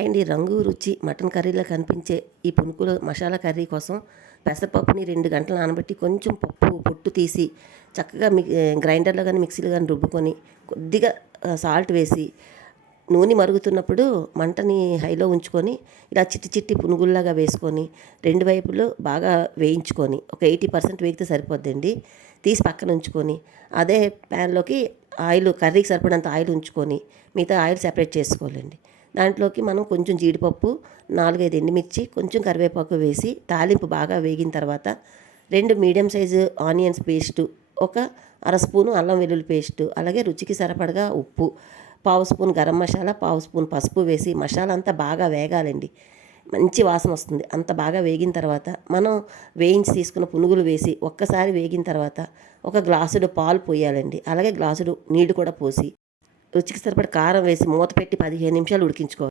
And ఈ రంగు రుచి మటన్ కర్రీలో కనిపించే ఈ పునుకులు మసాలా కర్రీ కోసం పెసరపప్పుని 2 గంటలు నానబెట్టి కొంచెం పప్పు పొట్టు తీసి చక్కగా గ్రైండర్లో కానీ మిక్సీలో కానీ రుబ్బుకొని కొద్దిగా సాల్ట్ వేసి నూనె మరుగుతున్నప్పుడు మంటని హైలో ఉంచుకొని ఇలా చిట్టి చిట్టి పునుగుల్లాగా వేసుకొని 2 వైపులు బాగా వేయించుకొని ఒక 80% వేగితే సరిపోద్దండి. తీసి పక్కన ఉంచుకొని అదే ప్యాన్లోకి ఆయిల్ కర్రీకి సరిపడినంత ఆయిల్ ఉంచుకొని మిగతా ఆయిల్ సెపరేట్ చేసుకోవాలండి. దాంట్లోకి మనం కొంచెం జీడిపప్పు, 4, 5 ఎండుమిర్చి, కొంచెం కరివేపాకు వేసి తాలింపు బాగా వేగిన తర్వాత 2 మీడియం సైజు ఆనియన్స్ పేస్టు, ఒక అర స్పూను అల్లం వెల్లుల్లి పేస్టు, అలాగే రుచికి సరిపడగా ఉప్పు, పావు స్పూన్ గరం మసాలా, పావు స్పూన్ పసుపు వేసి మసాలా అంతా బాగా వేగాలండి. మంచి వాసన వస్తుంది. అంత బాగా వేగిన తర్వాత మనం వేయించి తీసుకున్న పునుగులు వేసి ఒక్కసారి వేగిన తర్వాత ఒక గ్లాసుడు పాలు పోయాలండి. అలాగే గ్లాసుడు నీళ్లు కూడా పోసి రుచికి సరిపడ కారం వేసి మూత పెట్టి 15 నిమిషాలు ఉడికించుకోవాలి.